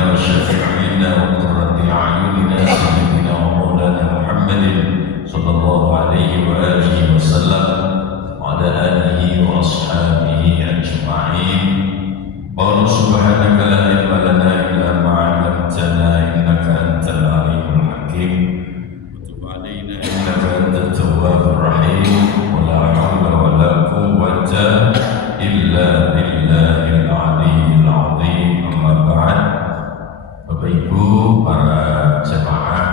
حبيبنا وشفيعنا وقرة أعيننا سيدنا ومولانا محمد صلى الله عليه وآله وسلم وعلى آله وأصحابه أجمعين. قالوا سبحانك لا علم لنا إلا ما علمتنا إنك أنت العليم الحكيم وتب علينا إنك أنت التواب الرحيم ولا حول ولا قوة إلا بالله العلي العظيم. أما بعد. Bapak Ibu para jemaah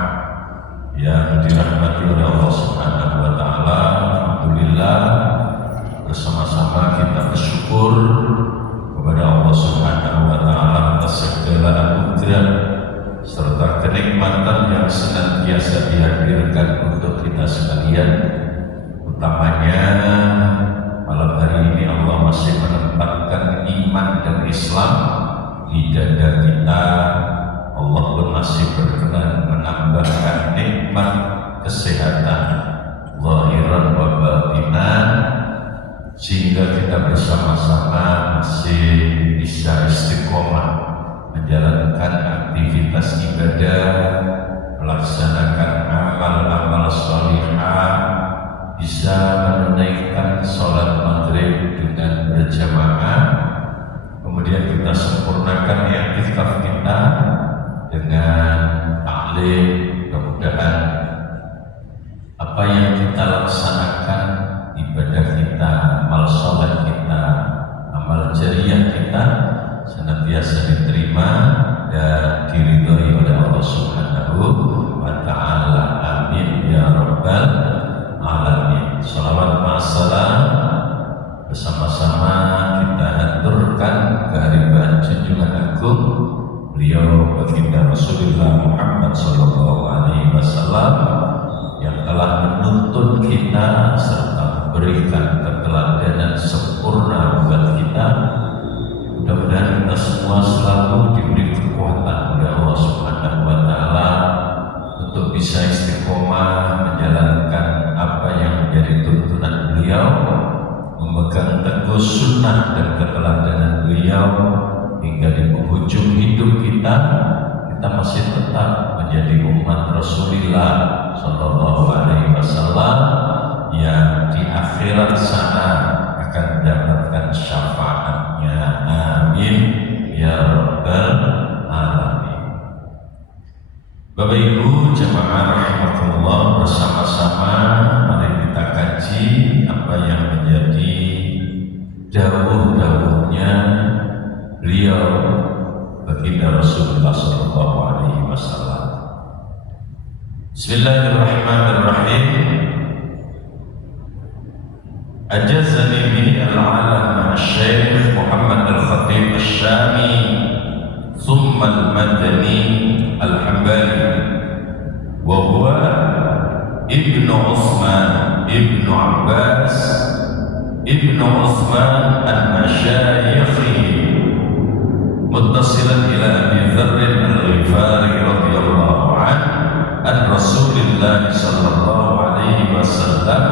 yang dirahmati oleh Allah Subhanahu wa taala, alhamdulillah bersama-sama kita bersyukur kepada Allah Subhanahu wa taala atas segala anugerah serta kenikmatan yang senantiasa dihadirkan untuk kita sekalian. Utamanya malam hari ini Allah masih menempatkan iman dan Islam di dada kita. Allah pun masih berkenan menambahkan nikmat kesehatan zahiran wa batinan sehingga kita bersama-sama masih bisa istiqomah menjalankan aktivitas ibadah, melaksanakan amal-amal sholihah, bisa menunaikan sholat maghrib dengan berjamaah, kemudian kita sempurnakan i'tikaf kita dengan taklim. Mudah-mudahan apa yang kita laksanakan, ibadah kita, amal sholat kita, amal jariyah kita senantiasa diterima dan diridhoi oleh Allah Subhanahu wa ta'ala. Amin ya rabbal alamin. Salawat wassalam bersama-sama kita haturkan kehadiran junjungan agung beliau baginda Rasulullah Muhammad sallallahu alaihi wasallam yang telah menuntun kita serta memberikan keteladanan sempurna buat kita. Mudah-mudahan kita semua selalu diberi kekuatan oleh Allah Subhanahu wa taala untuk bisa istiqomah menjalankan apa yang menjadi tuntunan beliau, memegang teguh sunnah dan keteladanan beliau hingga di penghujung hidup kita masih tetap menjadi umat Rasulullah sallallahu alaihi wasallam yang di akhirat sana akan mendapatkan syafaatnya. Amin ya rabbal alamin. Bapak Ibu jemaah rahimakumullah, bersama-sama mari kita kaji apa yang menjadi dawuh-dawuhnya beliau baginda Rasulullah sallallahu alaihi wasallam. Bismillahirrahmanirrahim. Ajazani bihi al-alam Syekh Muhammad Al-Khatib Asy-Syami thumma al-Madani Al-Hambali wa huwa Ibnu Utsman Ibnu Abbas Ibnu Utsman al-Masyayikhi muttasilan ila Abi Dzarr al-Ghifari radhiyallahu anhu an Rasulillah sallallahu alaihi wasallam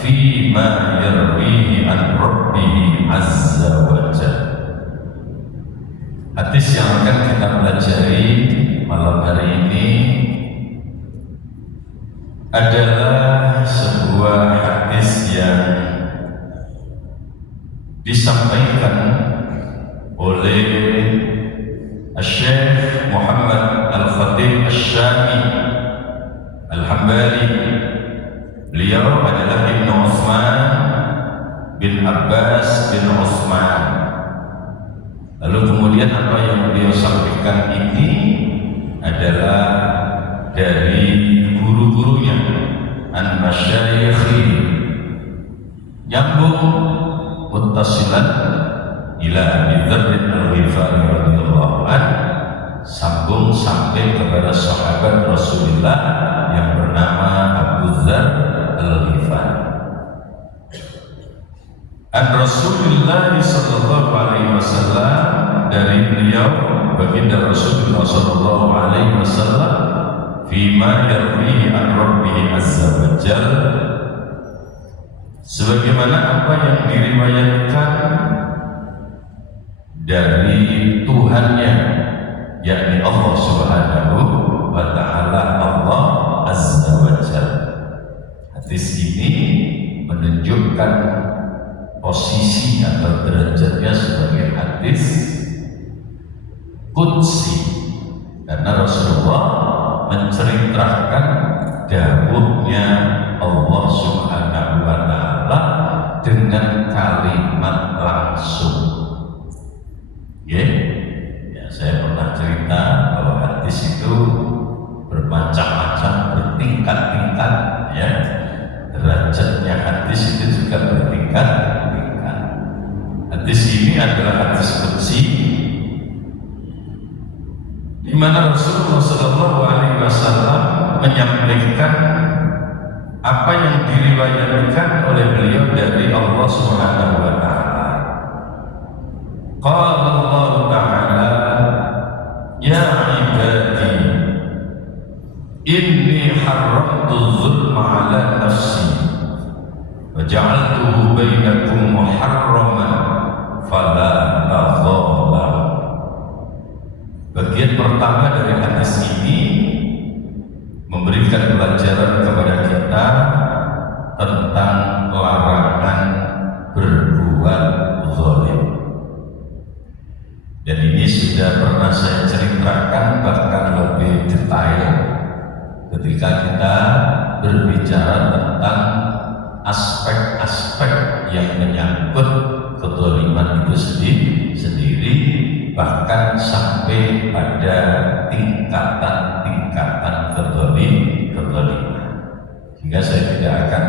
fi ma yarwihi an Rabbih azza wa jalla. Hadis yang akan kita pelajari malam hari ini adalah sebuah hadis yang disampaikan oleh Syekh Muhammad Al-Khatib Asy-Syami Al-Hambali. Beliau adalah Ibnu Utsman bin Abbas bin Utsman. Lalu kemudian apa yang beliau sampaikan ini adalah dari guru-gurunya an-masyayikhi, nyambung muttasilan ila Abi Dzarr al-Ghifari radhiyallahu anhu, sambung sampai kepada sahabat Rasulullah yang bernama Abu Dzarr al-Ghifari. An Rasulullah sallallahu alaihi wasallam, dari beliau baginda Rasulullah sallallahu alaihi wasallam, fima yarwihi an Rabbih azza wa jalla, sebagaimana apa yang diriwayatkan dari Tuhannya yakni Allah Subhanahu wa ta'ala, Allah Azza wa Jalla. Hadis ini menunjukkan posisi atau derajatnya sebagai hadis qudsi, karena Rasulullah menceritakan dawuhnya Allah Subhanahu wa ta'ala dengan kalimat langsung. Ya, saya pernah cerita bahwa hadis itu bermacam-macam, bertingkat-tingkat, ya. Derajatnya hadis itu juga bertingkat-tingkat. Hadis ini adalah hadis qudsi, di mana Rasulullah SAW menyampaikan apa yang diriwayatkan oleh beliau dari Allah Subhanahu wa ta'ala. Qala Allah ta'ala, ya ibadi inni haramtu zulma ala nafsi wa ja'altuhu bainakum muharraman fala tadhalam. Bagian pertama dari hadis ini memberikan pelajaran kepada kita tentang larangan berbuat zalim. Dan ini sudah pernah saya ceritakan bahkan lebih detail ketika kita berbicara tentang aspek-aspek yang menyangkut kezaliman itu sendiri, bahkan sampai pada tingkatan-tingkatan kezaliman. Sehingga saya tidak akan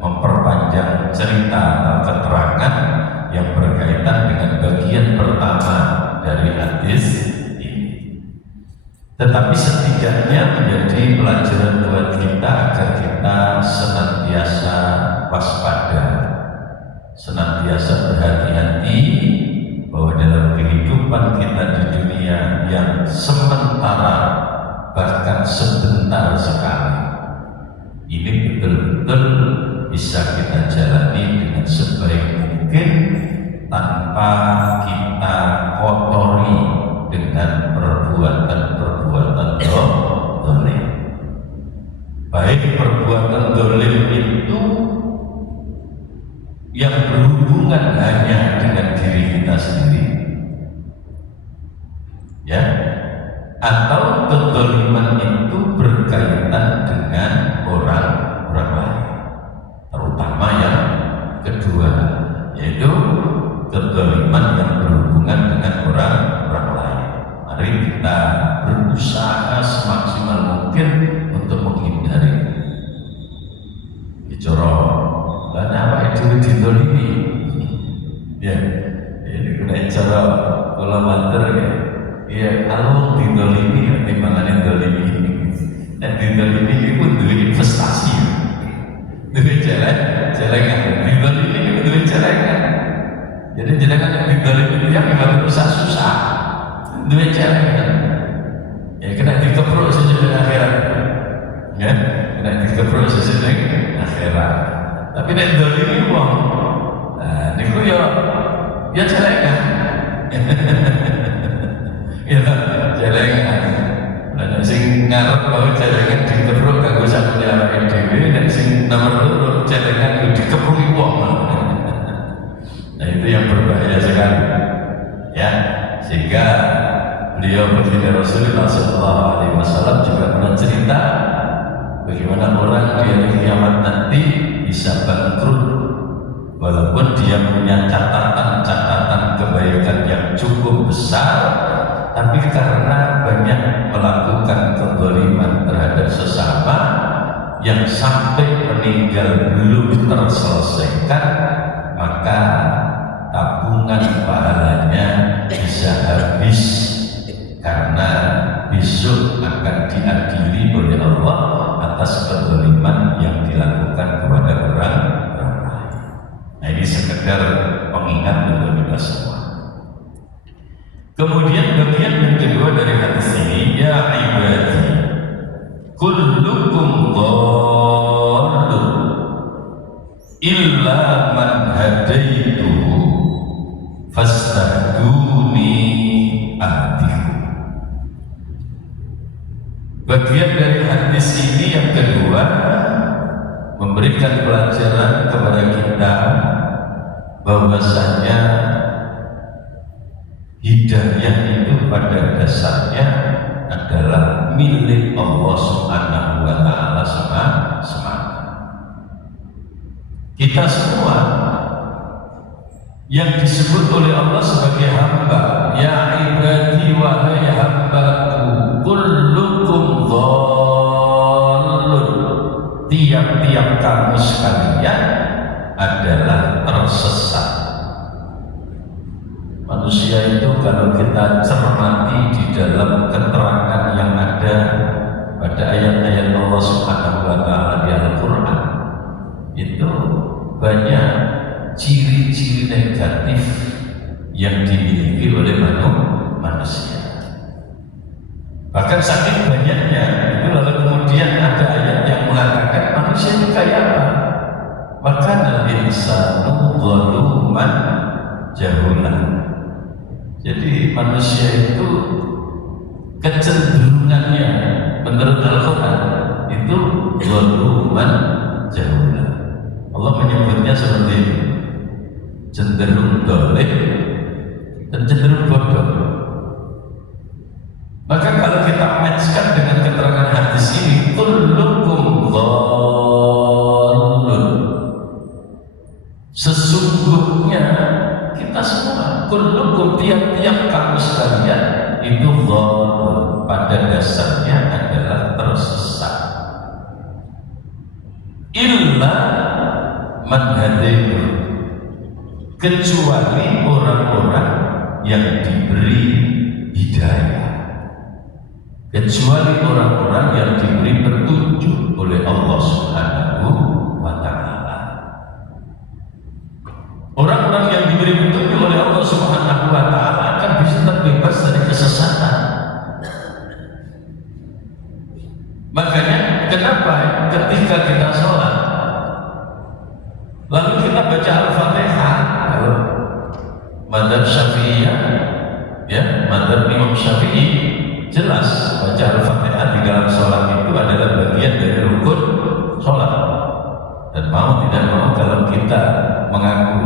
memperpanjang cerita atau keterangan yang berkaitan dengan bagian pertama dari hadis ini. Tetapi setidaknya menjadi pelajaran buat kita agar kita senantiasa waspada, senantiasa berhati-hati bahwa dalam kehidupan kita di dunia yang sementara bahkan sebentar sekali, ini betul-betul bisa kita jalani dengan sebaik mungkin tanpa kita kotori dengan perbuatan-perbuatan zalim. Baik perbuatan zalim itu yang berhubungan hanya dengan diri kita sendiri, ya, atau kezaliman itu berkaitan dengan orang lain, terutama yang kedua, yaitu kezaliman yang berhubungan dengan orang lain. Mari kita berusaha semaksimal mungkin untuk menghindari. Bicara karena apa itu didolimi, ya, ini kena cara kalau mater ya. Iya, kalau didolimi, timbangannya dolimi. Dan didolimi itu duit investasi, duit celengan. Didolimi itu duit celengan. Jadi celengan yang didolimi itu yang nggak susah, duit celengan. Ya kena dikeprok sesuai akhirat, ya, kena dikeprok sesuai akhirat. Tapi nek dolimi uang, nah niku ya celengan. Ya, celengan. Dan sing ngarep bahwa celengan dikeprok kanggo sakjane awake dhewe, dan sing nomor loro celengan dikeprok wong. Nah itu yang berbahaya sekali. Ya, sehingga beliau baginda Rasulullah SAW juga pernah cerita bagaimana orang di hari kiamat nanti bisa bangkrut walaupun dia punya catatan kebaikan yang cukup besar, tapi karena banyak melakukan kezaliman terhadap sesama yang sampai meninggal belum terselesaikan, maka tabungan pahalanya bisa habis karena besok akan diadili oleh Allah atas kezaliman yang dilakukan kepada orang lain. Nah ini sekedar pengingat untuk kita semua. Kemudian bagian yang kedua dari hadis ini, ya ibadi kullukum dhallun illa man hadaituhu fastahduni ahdikum. ini yang kedua, memberikan pelajaran kepada kita bahwasanya hidayah itu pada dasarnya adalah milik Allah Subhanahu wa Ta'ala semata. Kita semua yang disebut oleh Allah sebagai hamba, ya ibadi wahai hambaku, kullukum dhallun, tiap-tiap kamu sekalian adalah tersesat. Manusia itu kalau kita cermati di dalam keterangan yang ada pada ayat-ayat Allah Subhanahu wa Ta'ala di Al-Quran, itu banyak ciri-ciri negatif yang dimiliki oleh manusia. Bahkan saking banyaknya itu, lalu kemudian ada ayat yang mengatakan manusia itu kayak apa? Maka al-insanu zaluman jahulan. Jadi manusia itu kecenderungannya menurut Al-Quran itu zaluman jahulan. Allah menyebutnya seperti ini, cenderung dolim dan cenderung bodoh. Maka kalau kita matchkan dengan keterangan hadis ini, kullukum dhallun, sesungguhnya kita semua, kullukum, tiap-tiap kamu sekalian itu dhallun, pada dasarnya adalah tersesat. Illa man hadaitu, kecuali orang-orang yang diberi hidayah, kecuali orang-orang yang diberi petunjuk oleh Allah Subhanahu wa Ta'ala. Orang-orang yang diberi petunjuk oleh Allah Subhanahu wa Ta'ala akan bisa terbebas dari kesesatan. Makanya kenapa ketika kita sholat lalu kita baca Al-Fatihah, kalau mazhab Syafi'iyah, ya, mazhab Imam Syafi'i jelas baca Al-Fatihah di dalam sholat itu adalah bagian dari rukun sholat. Dan mau tidak mau kalau kita mengaku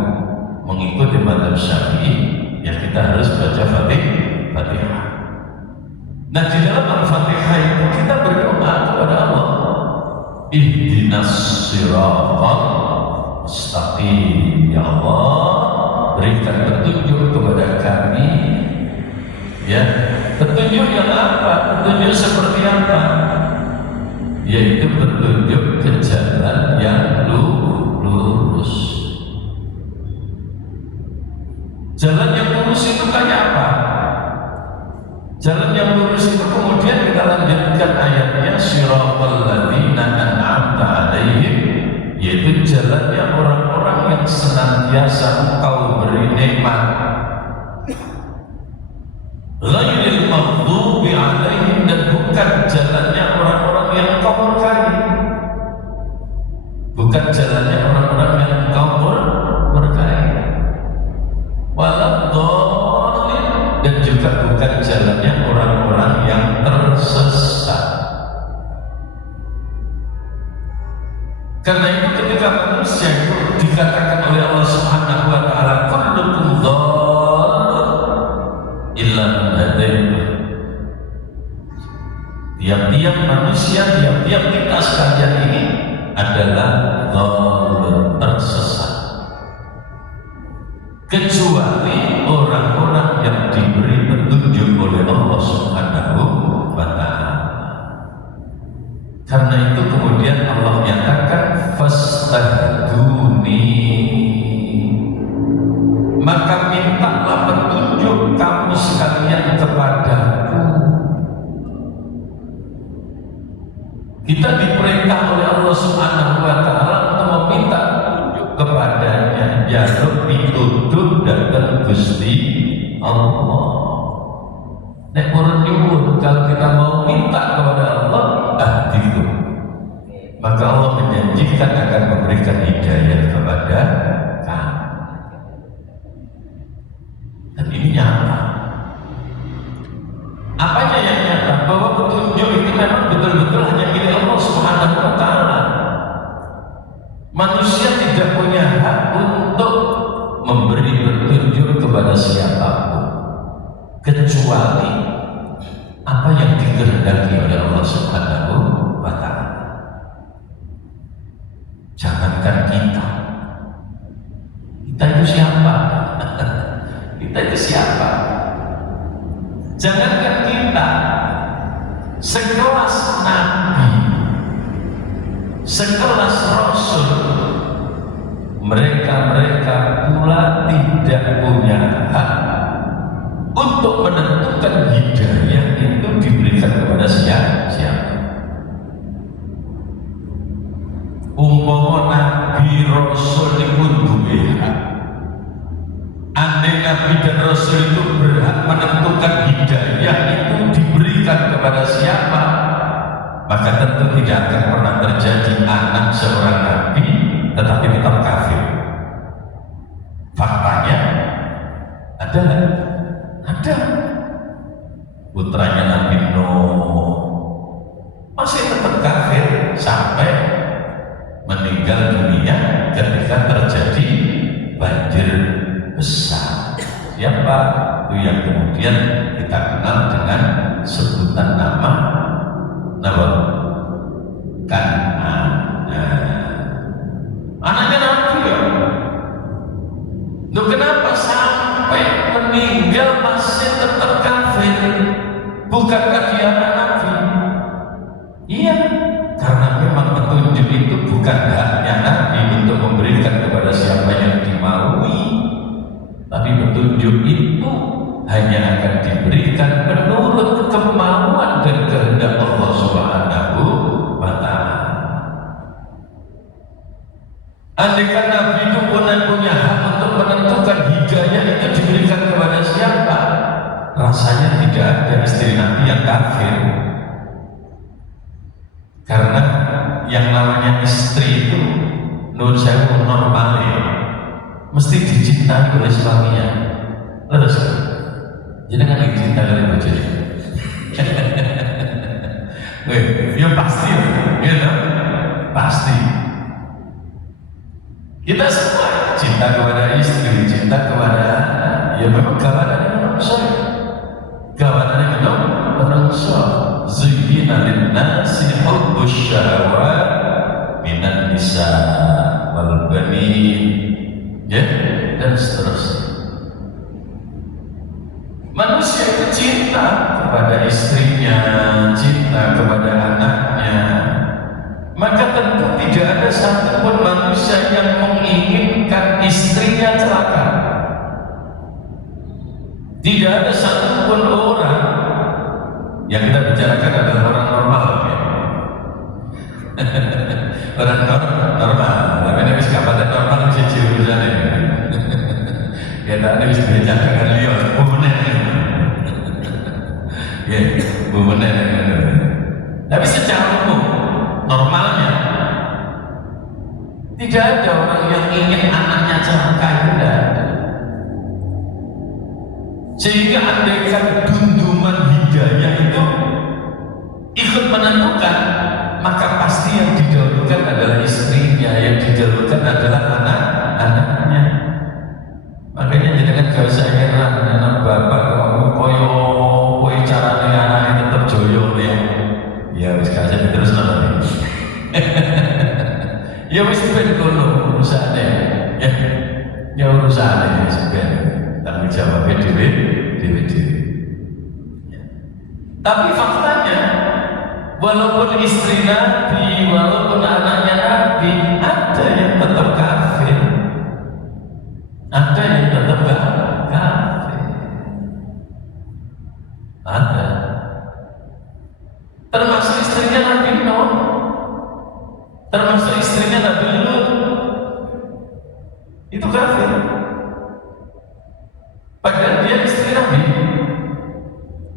mengikuti mazhab Syafi'i, ya kita harus baca Fatihah. Nah, di dalam Al-Fatihah itu kita berdoa kepada Allah, ihdinas siratal mustaqim, ya Allah berikan petunjuk kepada kami, ya, petunjuk yang apa? Petunjuk seperti apa? Yaitu petunjuk ke jalan yang lurus. Jalan yang lurus itu kayak apa? Jalan yang lurus itu kemudian kita lanjutkan ayatnya, siratal ladzina an'amta 'alaihim, yaitu jalannya orang-orang yang senantiasa Engkau beri nikmat. Ghairil maghdubi 'alaihim, dan bukan jalannya orang-orang yang Engkau murkai, bukan jalannya orang-orang yang Engkau murkai. Waladhdallin, dan juga bukan jalannya orang-orang yang tersesat. Karena itu ketika manusia itu dikatakan oleh Allah Subhanahu wa Ta'ala, kullukum dhallun illa man hadaitu, tiap-tiap manusia, tiap-tiap kita sekalian ini adalah dhallun, tersesat, kecuali orang-orang yang diberi petunjuk oleh Allah Subhanahu wa Ta'ala. Karena itu kemudian Allah nyatakan fastahduni, maka mintalah petunjuk kamu sekalian kepadaku. Kita diperintah oleh Allah Subhanahu wa Ta'ala untuk meminta petunjuk kepadanya, ya Rabbi tutup dan Gusti Allah. Nek nyuwun, kalau kita mau minta kepada Allah, ahdiku, maka Allah menjanjikan akan memberikan hidayah kepada kamu. Dan ini nyata. Apanya yang nyata? Bahwa petunjuk itu memang betul-betul hanya milik Allah Subhanahu kecuali apa yang dikehendaki oleh Allah Subhanahu wa Ta'ala. Jangankan kita itu siapa? Kita itu siapa? Jangankan kita, sekelas Nabi, sekelas Rasul, mereka pula tidak punya hak untuk menentukan hidayah itu diberikan kepada siapa. Umpama Nabi Rasul itu duwe hak. Andai Nabi dan Rasul itu berhak menentukan hidayah itu diberikan kepada siapa, maka tentu tidak akan pernah terjadi anak seorang Nabi tetapi tetap kafir. Faktanya ada. Putranya Nabi Nuh masih tetap kafir sampai meninggal dunia ketika terjadi banjir besar. Siapa? Itu yang kemudian kita kenal dengan sebutan nama Kan'an. Anaknya Nabi ya. Loh, kenapa sampai meninggal masih tetap kafir? Bukankah dia anak Nabi? Iya, karena memang petunjuk itu bukan haknya Nabi untuk memberikan kepada siapa yang dimaui, tapi petunjuk itu hanya akan diberikan menurut kemauan dan kehendak Allah Subhanahu wa Ta'ala. Andaikan Nabi itu punya hak untuk menentukan hidayah itu diberikan kepada siapa, rasanya tidak ada istri Nabi yang kafir. Karena yang namanya istri itu menurut saya normal ya, mesti dicintai oleh suaminya. Terus jadi kan dicintai oleh bojone. Ya pasti, gitu, pasti. Kita semua cinta kepada istri, cinta kepada ya memang kawanannya manusia, kawanannya memang manusia. Zuyyina lin-nasi hubbus syahawat minan nisa wal banin, ya, dan seterusnya. Manusia itu cinta kepada istrinya, cinta kepada anaknya, maka tentu tidak ada satupun manusia yang menginginkan istrinya celaka. Tidak ada satupun orang. Yang kita bicarakan adalah orang normal ya. Orang normal, tapi ini bisa kapan normal bisa urusan ini. Kita ini bisa bicarakan lihat bumenen. Ya, bumenen. Tapi secara umum normalnya tidak ada orang yang ingin anaknya celaka, tidak ada. Sehingga andaikan dunduman hidayah itu ikut menentukan, maka pasti yang didahulukan adalah istrinya, yang didahulukan adalah anak-anaknya. Makanya jangan gak usah heran anak bapak kalau koyo caranya anaknya tetap joyo ya wis kasih terus nanti. Ya wis ben kono urusane ya urusane ben tanggung jawabnya dewe. Tapi faktanya walaupun istri Nabi, walaupun anaknya Nabi, ada yang tetap kafir, ada yang tetap kafir, ada. Termasuk istrinya Nabi Nuh, termasuk istrinya Nabi Lut, itu kafir. Padahal dia istri Nabi.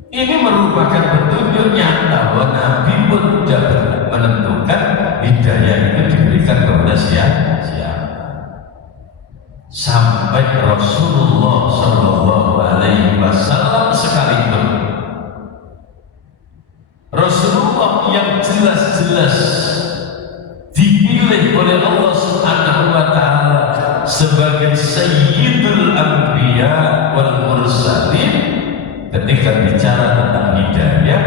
Ini merupakan petunjuk nyata bahwa Nabi pun tidak menentukan hidayah itu diberikan kepada siapa. Sampai Rasulullah Shallallahu Alaihi Wasallam sekalipun, Rasulullah yang jelas-jelas dipilih oleh Allah Subhanahu Wa Taala sebagai Sayyidul Anbiya wal Mursalin, ketika bicara tentang hidayah,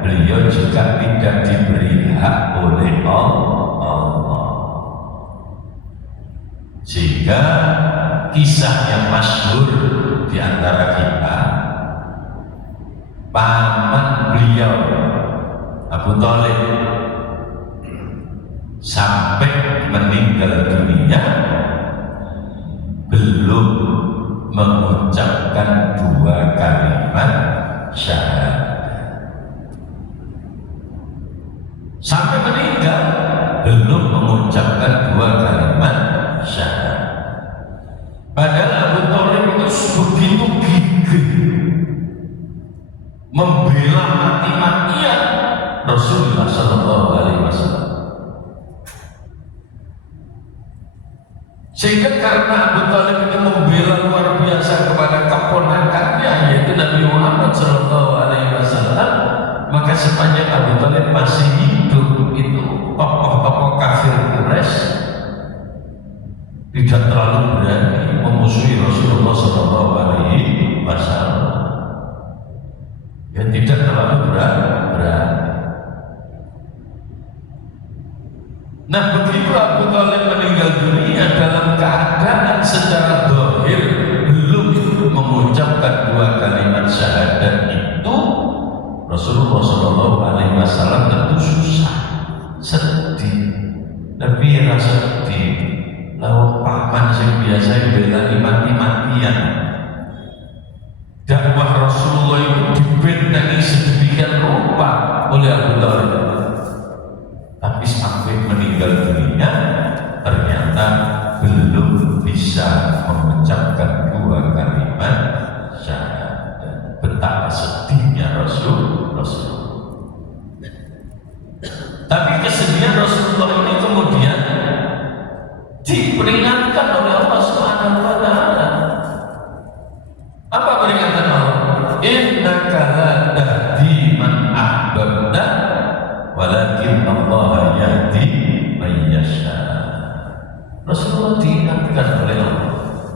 beliau juga tidak diberi hak oleh Allah. Sehingga kisah yang masyhur di antara kita, paman beliau Abu Thalib sampai meninggal dunia belum mengucapkan 2 kalimat syahadat. Sampai meninggal belum mengucapkan 2 kalimat syahadat. Padahal Abu Thalib itu begitu gigih membela mati-matian Rasulullah Sallallahu Alaihi Wasallam. Sehingga karena Abu Thalib itu membela luar biasa kepada keponakannya yaitu Nabi Muhammad Sallallahu Alaihi Wasallam, maka sepanjang Abu Thalib masih hidup itu tokoh-tokoh kafir Quraisy tidak terlalu berani memusuhi Rasulullah Sallallahu Alaihi Wasallam. Ya tidak terlalu berani. Nah begitu Abu Thalib meninggal dunia dalam keadaan secara zahir belum mengucapkan 2 kalimat syahadat itu, Rasulullah Sallallahu Alaihi Wasallam tentu susah, sedih, tapi rasa sedih. Lawan paman yang biasa bela mati-matian. Dakwah Rasulullah itu dibentengi sedemikian rupa oleh Abu Thalib. Tapi sampai meninggal dunia ternyata belum bisa mengucapkan 2 kalimat syahadat. Betapa sedihnya Rasulullah. Tapi kesedihan Rasulullah ini kemudian diperingatkan oleh Allah Subhanahu wa taala. Apa peringatan Allah? Innaka la tahdi man ahbabta walakin Allah yahdi man yasha. Rasulullah diingatkan oleh Allah,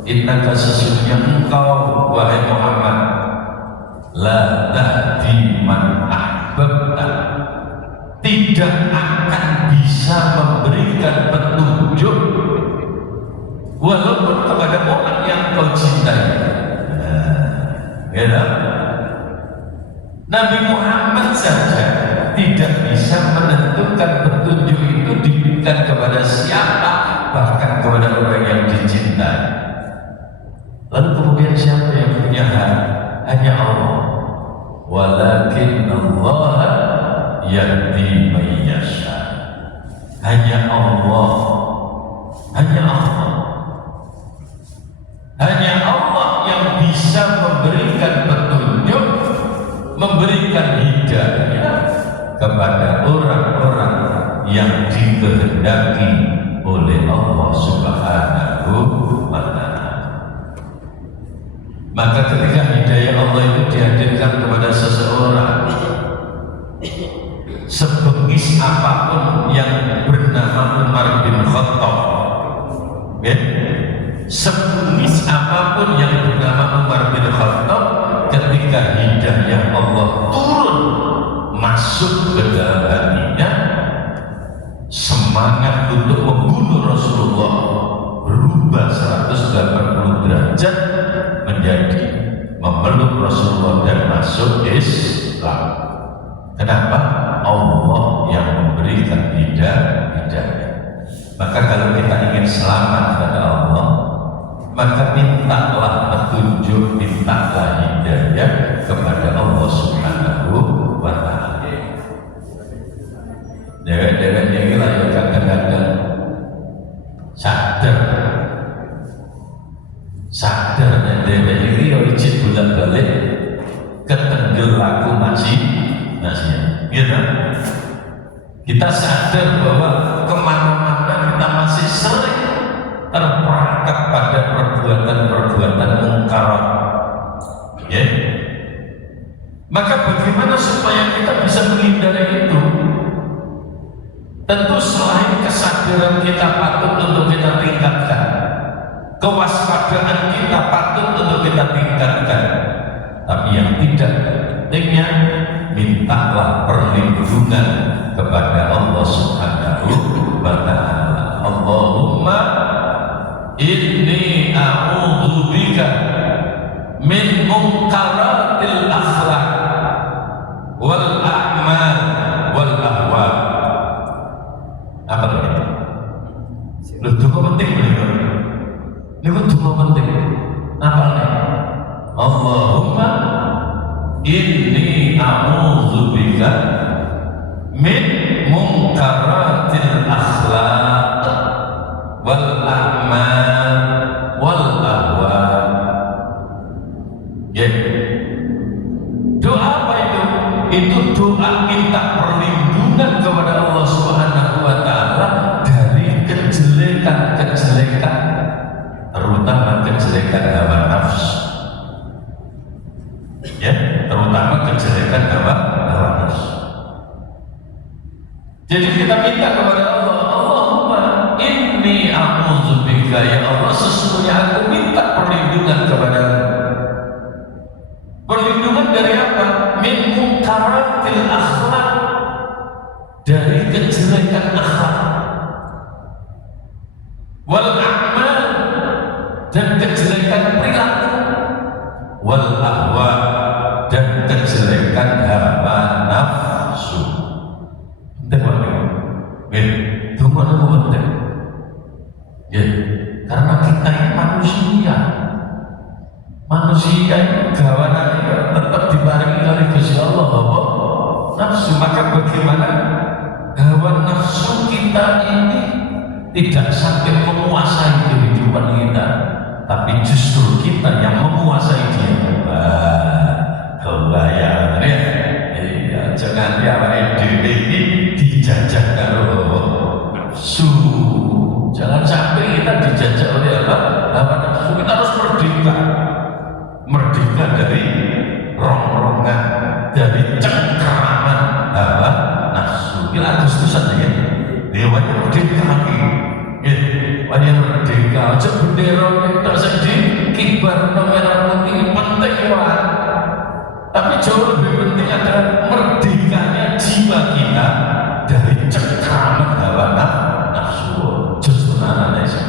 innaka sesungguhnya engkau wahai Muhammad la tahdi man ahbabta, tidak akan bisa memberikan petunjuk walaupun kepada orang yang kau cintai. Nabi Muhammad saja tidak bisa menentukan petunjuk itu diberikan kepada siapa, bahkan kepada orang yang dicintai. Lalu kemudian siapa yang punya hak? Hanya Allah. Walakin Allah yahdi man yasha. Hanya Allah. Hanya Allah. Hanya Allah yang bisa memberikan petunjuk, memberikan hidayah kepada orang-orang yang dikehendaki oleh Allah Subhanahu wa ta'ala. Maka ketika hidayah Allah itu dihadirkan kepada seseorang, sebengis apapun yang bernama Umar bin Khattab, sebengis apapun yang bernama Umar bin Khattab, ketika hidayah Allah turun masuk ke dalam hatinya, semangat untuk membunuh Rasulullah berubah 180 derajat menjadi memeluk Rasulullah dan masuk Islam. Kenapa? Allah yang memberikan hidayah. Maka kalau kita ingin selamat kepada Allah, maka mintalah petunjuk, mintalah hidayah kepada Allah Subhanahu wa ta'ala. Dewek-dewek ini lah yang kadang-kadang sadar dan dewek ini yang izin bolak-balik ketenggel laku nasihat. Gitu? Kita sadar bahwa kemana-mana kita masih sering terperangkap pada perbuatan-perbuatan mungkarat. Ya? Maka bagaimana supaya kita bisa menghindari itu? Tentu selain kesadaran kita patut untuk kita tingkatkan, kewaspadaan kita patut untuk kita tingkatkan, tapi yang tidak pentingnya mintalah perlindungan kepada Allah Subhanahu wa ta'ala. Allahumma inni a'udzubika min munkaratil akhlaq wal a'mal wal ahwa. Apa itu? Lu duka penting beliau. Ini duka penting. Apa nih? Allahumma inni a'udzubika min munkaratil akhlaq wal a'mal wal ahwa. Ya. Doa apa itu? Itu doa minta perlindungan kepada Allah Subhanahu wa ta'ala dari kejelekan-kejelekan, terutama kejelekan hawa nafsu. Ya, terutama kejelekan hawa nafsu. Jadi kita minta kepada Allah, Allahumma inni a'udzubika, ya Allah, sesungguhnya aku minta perlindungan kepadamu. Perlindungan dari apa? Min munkaratil akhlaq, dari kejelekan akhlak, wal a'mal, dan kejelekan perilaku, wal ahwa, dan kejelekan hawa nafsu. Itu mana penting? Ya, karena kita ini manusia ini gawanannya tetap dibarengi oleh Gusti Allah apa? Nafsu. Maka bagaimana hawa nafsu kita ini tidak sampai menguasai kehidupan kita, tapi justru kita yang menguasai dia. Kebayang ya? Iya, jangan diawali diri dijajah karo nafsu. Jangan sampai kita dijajah oleh apa? Hawa nafsu. Kita harus merdeka dari rong-rongan, dari cengkeraman hawa nafsu. Kita Agustusan ya, dewanya merdeka lagi. Wanya merdeka. Aja bendera kita sedih kibar merah putih penting banget. Tapi jauh lebih penting adalah merdekanya jiwa kita dari cengkeraman hawa nafsu. Justru anak-anak itu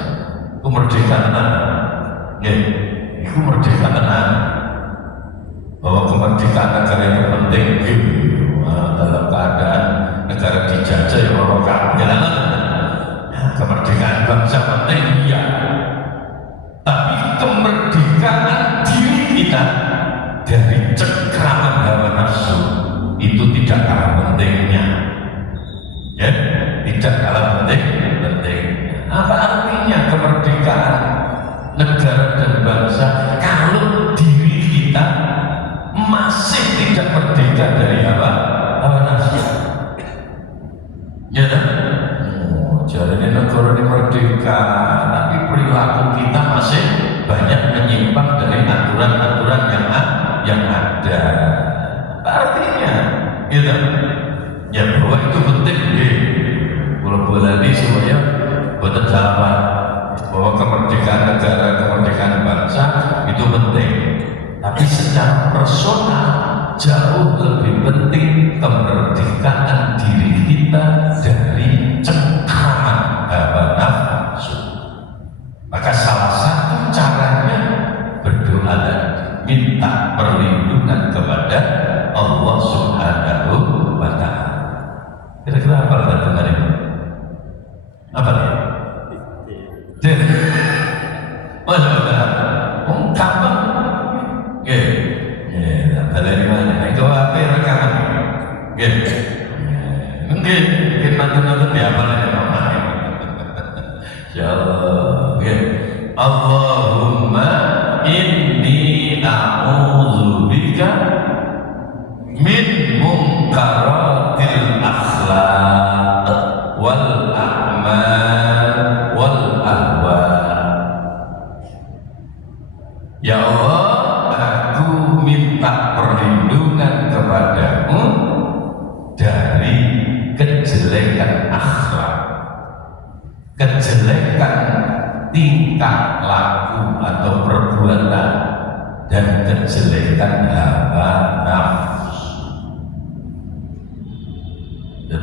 kemerdekaan ya, itu merdeka tenang. Bahwa kemerdekaan negara itu penting dalam keadaan negara dijajah ya orang keadilan. Kemerdekaan bangsa penting iya, tapi kemerdekaan diri kita dari cengkeraman hawa nafsu itu tidak kalah pentingnya. Ya, tidak kalah pentingnya. Apa artinya kemerdekaan negara dan bangsa kalau diri kita masih tidak merdeka dari hawa nafsu? Ya kan? Jadi negara ini merdeka, tapi perilaku kita masih banyak menyimpang dari aturan-aturan yang ada. Artinya, gitu. Ya bahwa itu penting. Bola-bola ini semuanya buat jawaban bahwa kemerdekaan negara, kemerdekaan bangsa itu penting. Tapi secara personal jauh lebih penting kemerdekaan diri kita dari cengkraman hawa nafsu. Maka salah satu caranya berdoa dan minta perlindungan kepada Allah Subhanahu wa ta'ala. Kira-kira apa dengar ini? Apa nih? Masya Allah. Kapan? Dari mana? Itu apa yang rekaman? Mungkin nonton di apa lagi namanya? Insyaallah. Allahumma inni a'udzubika min munkaratil akhlaq wal a'mal wal ahwa. Ya Allah, aku minta perlindungan kepadamu dari kejelekan akhlak, kejelekan tingkah laku atau perbuatan, dan kejelekan hawa nafsu.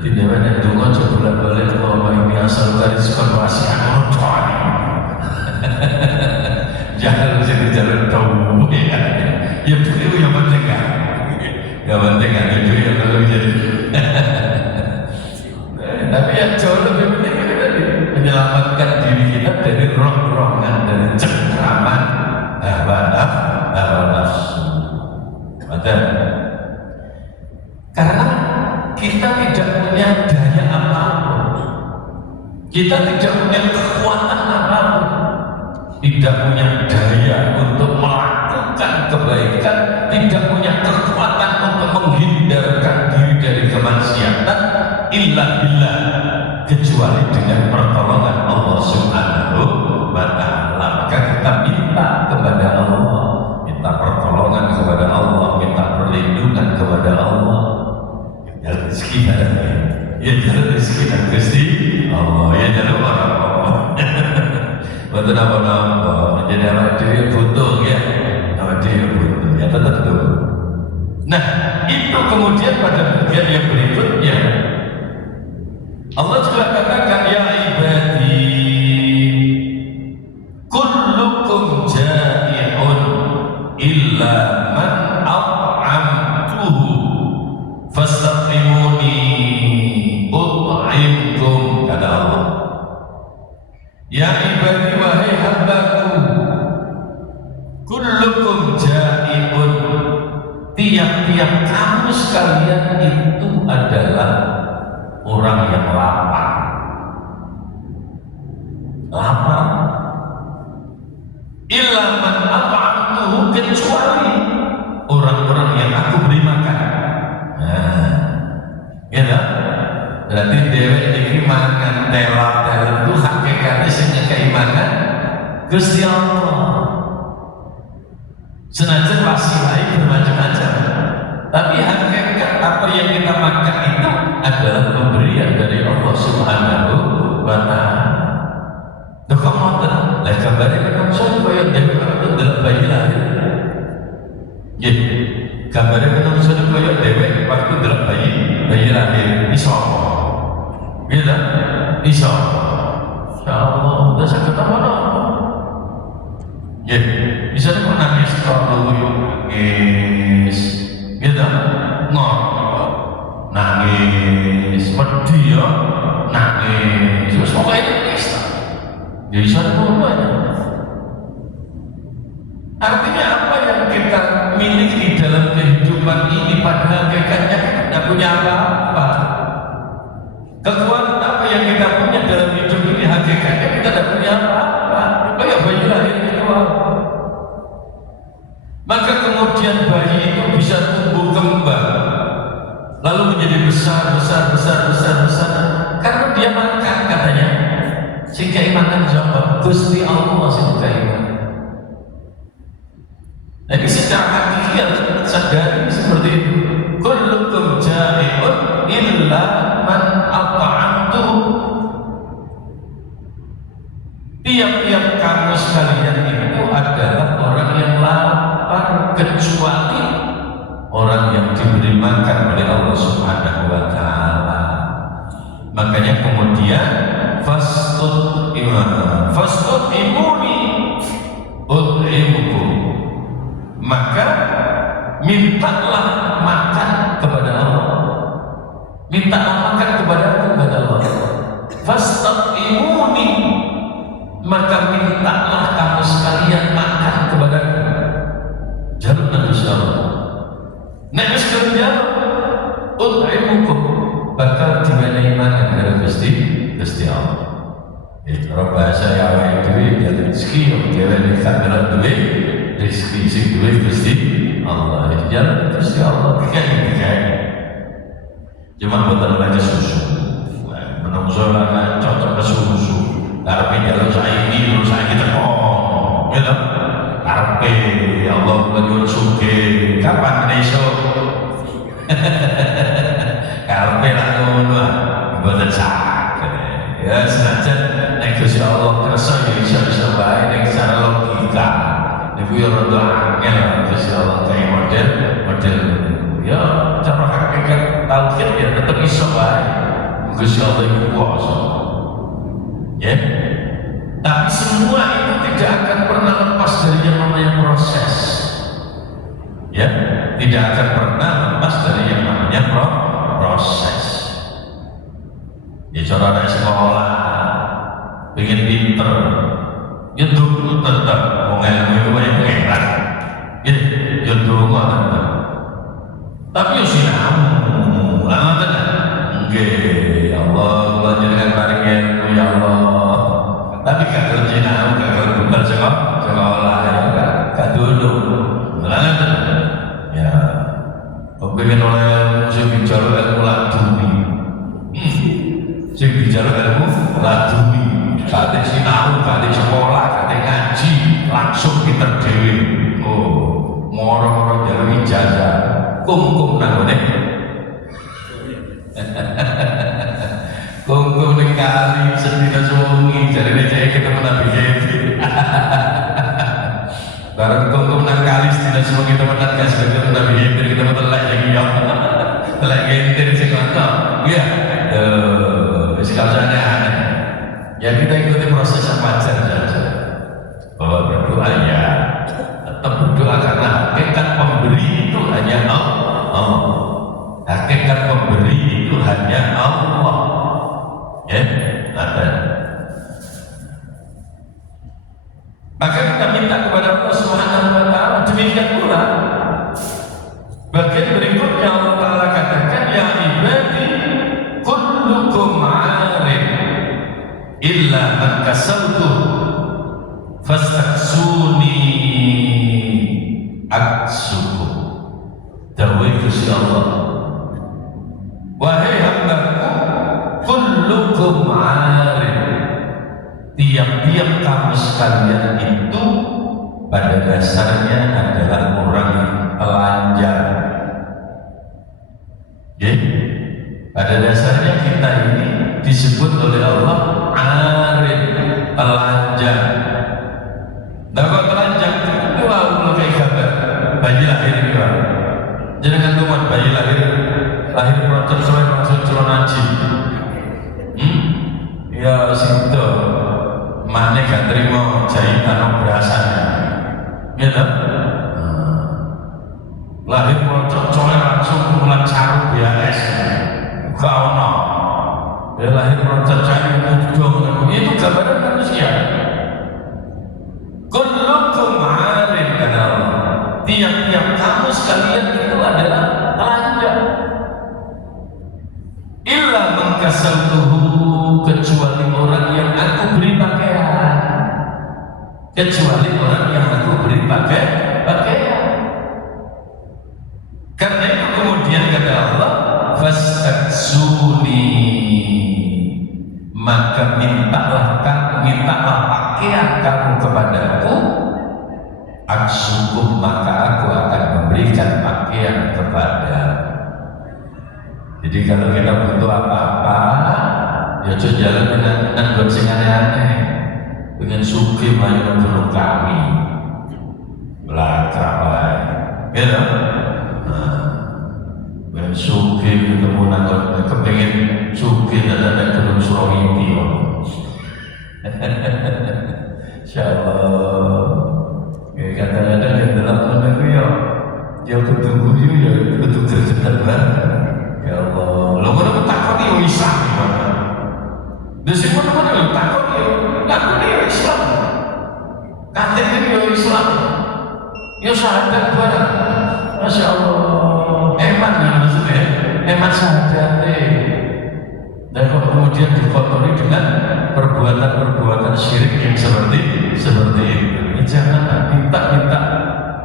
Tidak ada dungo coba balik bahwa ini asal dari sekontrasi anak orang. Jangan jadi jalan tahu ya. Ya beliau yang penting kan. Yang penting kan itu yang lalu jadi. Tapi yang jauh lebih penting itu tadi menyelamatkan diri kita dari rong-rongan, dari cengkraman hawa nafsu. Betul. Karena kita tidak punya daya apapun, kita tidak punya kekuatan apapun, tidak punya daya untuk melakukan kebaikan, tidak punya kekuatan untuk menghindarkan diri dari kemaksiatan, illa billah, kecuali dengan pertolongan Allah Subhanahu wa Ta'ala. Maka kita minta kepada Allah, minta pertolongan kepada Allah, minta perlindungan kepada Allah. Ya rezeki ada, ya jalan rezeki dan Gusti Allah, ya jalan orang-orang. Betul apa-apa, jadi awak dia butuh ya, awak dia butuh, ya tetap tuh. Nah itu kemudian pada bagian yang berikutnya Allah juga katakan ya ibadi kullukum ja'i'un illa man at'amtuhu fastaqimuni ut'imkum, kata Allah. Ya ibadi wahai hambaku, kullukum ja'i'un, tiap-tiap kamu sekalian itu adalah orang yang lapar. Lapar. Illa man at'amtuhu, kecuali orang-orang yang aku beri makan. Nah, ya tak? Berarti dewek ini makan telat-telat itu hakikatnya sehingga keimanan Gusti Allah. Senajan wasilah bermacam-macam, tapi hakikat apa yang kita makan itu adalah pemberian dari Allah Subhanahu wa Ta'ala. Kok ngoten? Lah gambare kan sopo yang dhewe itu dalam bayi lahir. Nggih. Gambare kan sopo yang dhewe waktu dalam bayi lahir iso apa? Nggih ta? Iso. Insyaallah udah sakit apa? Nggih. Bisa kok nangis kalau nangis. Nggih ta? Nangis, wedi ya, nangis. Terus pokoke nangis. Ya iso apa? Artinya apa yang kita miliki dalam kehidupan ini pada hakikatnya kita tidak punya apa-apa. Kekuatan apa yang kita punya dalam hidup ini hakikatnya kita tidak punya apa-apa. Kayak bayi lahir itu. Maka kemudian bayi itu bisa tumbuh kembang, lalu menjadi besar karena dia makan katanya. Sehingga iman jawab Gusti Allah sehingga iman. Jadi secara hakiki sadari seperti itu. Kullukum ja'i'un illa man at'amtuhu. Tiap-tiap kamu sekalian itu adalah orang yang lapar, kecuali orang yang diberi makan oleh Allah Subhanahu wa Ta'ala. Makanya kemudian fastut imuni ut'imukum, maka mintalah makan kepada Allah, mintalah makan kepada Allah. Fastut imuni, maka mintalah kamu sekalian makan kepada jalur Nabi Sallallahu. Nabi sekalian ut'imukum, bakal diwenehi makan dari Gusti Allah. Itu bahasa yang duit ya rezeki yang diwenehi dalam duit rezeki sing duit Gusti Allah. Jalan Gusti Allah kayak cuma buatan aja susu. Menungso lan cocok ke susu. Karepe jalan saiki terus saiki teko. Gitu. Karepe ya Allah nyuwun sugih. Kapan iso? Karepe lah ngono. Mboten saged. Ya senajan nek Gusti Allah kersa ya iso bae nek secara logika. Niku ya rada angel Gusti Allah kayak model ya cara hakikat tauhid ya tetep iso bae. Gusti Allah itu kuasa. Ya. Tapi semua itu tidak akan pernah lepas dari yang namanya proses. Ya, tidak akan pernah lepas dari yang namanya proses. Ya, cara anak sekolah pengen pinter, ya dulu tetap mau ilmu itu banyak pengeran. Ya dulu tetap. Tapi ya sinau, lama tenan. Enggak, ya Allah, belajarkan paling ilmu ya Allah. Tapi gak kerja sinau, gak kerja sekolah, gak dulu. Lama tenan. Ya, pengen oleh musim bicara ilmu laduni. Sing bicara ilmu laduni. Kate sinau, kate sekolah, kate ngaji, langsung pinter dhewe. Oh, moro-moro jalur ijazah. Kum nanggone. Kum ning kali sedina suwengi jarene cek ketemu Nabi Happy. Bareng kum nang kali sedina suwengi temenan gas ketemu Nabi Happy ketemu telek iki yo. Telek gentir sing ngono. Iya. Wis kausane aneh. Ya kita ikuti proses yang wajar saja. Bahwa berdoa ya tetap berdoa karena hakikat pemberi itu hanya Allah. Hakikat pemberi itu hanya Allah. Ya, ada. Maka kita minta kepada Allah Subhanahu wa taala demikian pula. Bagian berikutnya Allah Taala katakan ya ibadi kullukum 'arin illa man kasabtu fastaksuni aksuku. Dawai Gusti Allah, wahai hambaku, kullukum 'arin, tiap-tiap kamu sekalian itu pada dasarnya adalah orang telanjang. Pada dasarnya kita ini disebut oleh Allah 'arin, telanjang. Nah kok telanjang? Itu Allah kayak kabar bayi lahir ini Pak. Jangan tuan bayi lahir procor soalnya langsung celon haji. Ya situ mana gak terima jahitan berasanya. Gitu. Lahir procor soalnya langsung kumpulan sarung BAS. Kau no. Dia lahir procor cari mudong. Itu gambaran manusia. Kullukum 'arin kata Allah. Tiap-tiap kamu sekalian itu adalah telanjang. Illa man kasabtuhu, kecuali orang yang aku beri pakaian. Kecuali orang yang aku beri pakaian. Karena itu kemudian kata Allah, fastaksuni, maka mintalah pakaian kamu kepadaku, aksukum, maka aku akan memberikan pakaian kepadamu. Jadi kalau kita butuh apa-apa, ya coba jalan dengan buat sing aneh-aneh, dengan suki mayu menurut kami, belakang lah, gitu. Dengan suki ketemu nangkut, kepengen suki dan ada gunung Surawiti. Insyaallah. Kadang-kadang yang dalam menurutku ya ketunggu ya ketunggu tercetak banget. Ya Allah, lo mana takut ya Islam gimana? Di sini mana lo takut ya Islam. Katanya ya Islam. Ya syahadat barang. Masya Allah. Eman ya maksudnya. Eman syahadat. Dan kemudian dikotori dengan perbuatan-perbuatan syirik yang seperti itu. Jangan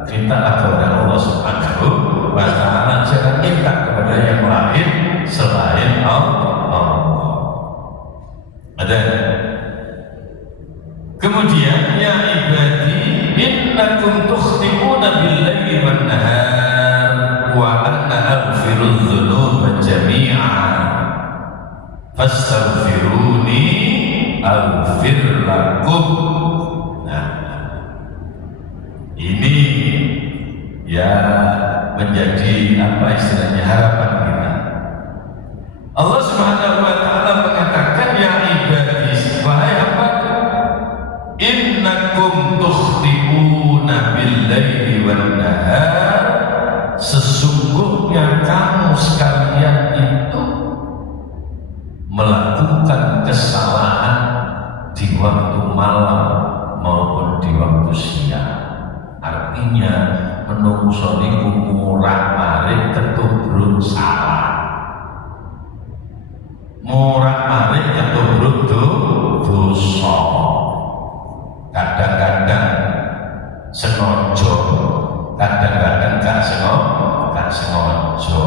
minta kepada Allah Subhanahu wa taala, jangan minta kepada yang lain selain Allah. Ada. Kemudian ya ibadi innakum tukhti'una bil-laili wan-nahar wa anna aghfiru dzunuba jami'a fastaghfiruni aghfir lakum. Ini ya menjadi apa istilahnya harapan kita. Allah Subhanahu wa taala laili wan nahar, sesungguhnya kamu sekalian itu melakukan kesalahan di waktu malam maupun di waktu siang. Artinya menungso niku murah-marik ketubruk salah, murah-marik ketubruk dosa. Kadang-kadang sengaja, kadang-kadang gak sengaja.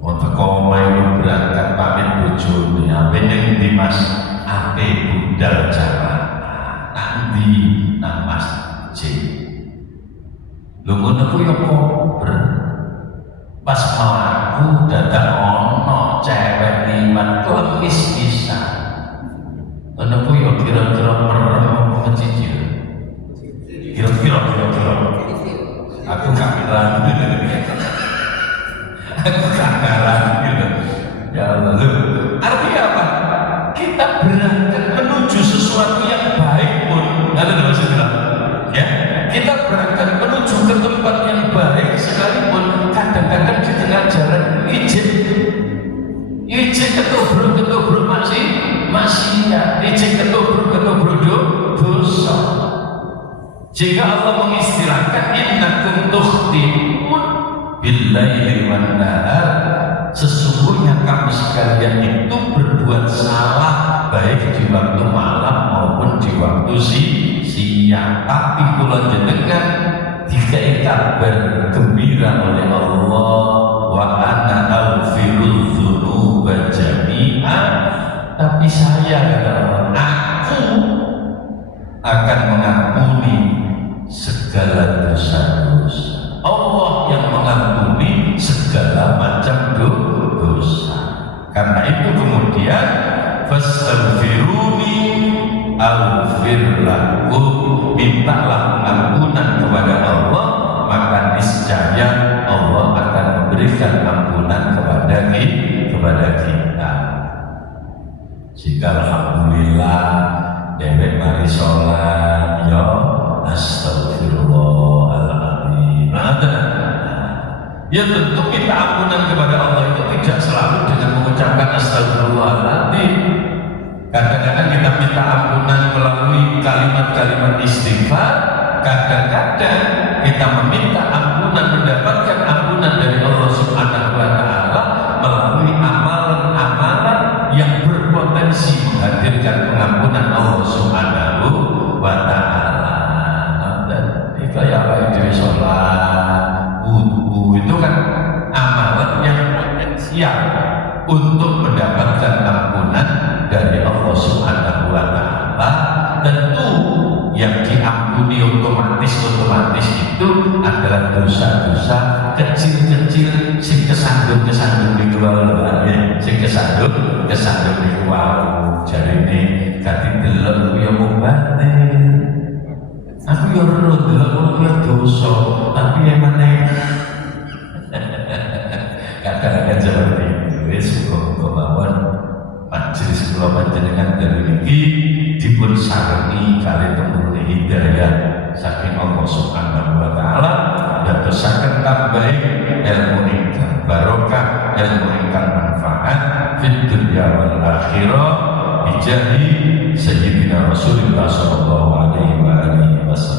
Untuk komai berangkat pamit bojone, ape ning ndi Mas? Ape budal jalan. Nanti nang masjid. Lho ngono ku yo kober. Pas mlaku dadak ono cewek liwat klemis pisan. Ngono ku yo kira-kira merem mencicil. Kira-kira. Aku gak bilang. Aku gak ngarang gitu. Ya Allah, artinya apa? Kita berangkat menuju sesuatu yang baik pun, ada maksudnya, ya. Kita berangkat menuju ke tempat yang baik sekalipun, kadang-kadang di tengah jalan izin ketubruk maksiat, izin ketubruk dosa. Jika Allah mengistilahkan innakum tukhti'un billaili wan nahar, sesungguhnya kamu sekalian itu berbuat salah baik di waktu malam maupun di waktu siang. Tapi kula jenengan dikai kabar gembira oleh Allah, wa ana aghfirudz dzunuba jami'a, tapi saya kata Allah, aku akan mengampuni segala dosa-dosa. Allah yang mengampuni segala macam dosa. Karena itu kemudian fastaghfiruni aghfir lakum, mintalah pengampunan kepada Allah, maka niscaya Allah akan memberikan ampunan kepada kita. Jika alhamdulillah dewek mari sholat ya astagfirullahaladzim, ya tentu minta ampunan kepada Allah itu tidak selalu dengan mengucapkan astagfirullahaladzim. Kadang-kadang kita minta ampunan melalui kalimat-kalimat istighfar, kadang-kadang kita meminta ampunan, mendapatkan ampunan dari Allah Subhanahu wa Ta'ala melalui amalan-amalan yang berpotensi menghadirkan pengampunan Allah Subhanahu wa Ta'ala. Dan kayak apa itu sholat, wudu, itu kan amalan yang potensial untuk mendapatkan ampunan dari Allah Subhanahu wa Ta'ala. Tentu yang diampuni otomatis itu adalah dosa-dosa kecil-kecil sing kesandung di keluarga, sing kesandung di keluarga. Jadi ini kati delok ya mubate, aku ya ro delok ya dosa, tapi yang mana kadang-kadang seperti itu. Semoga mawon majelis kula panjenengan dari niki dipun sarengi kali temurun hidayah saking Allah Subhanahu wa Ta'ala, dadosaken tambahi ilmu ingkang barokah, ilmu ingkang manfaat fid dunya wal akhirah bijahi sayyidina Rasulullah sallallahu alaihi wasallam.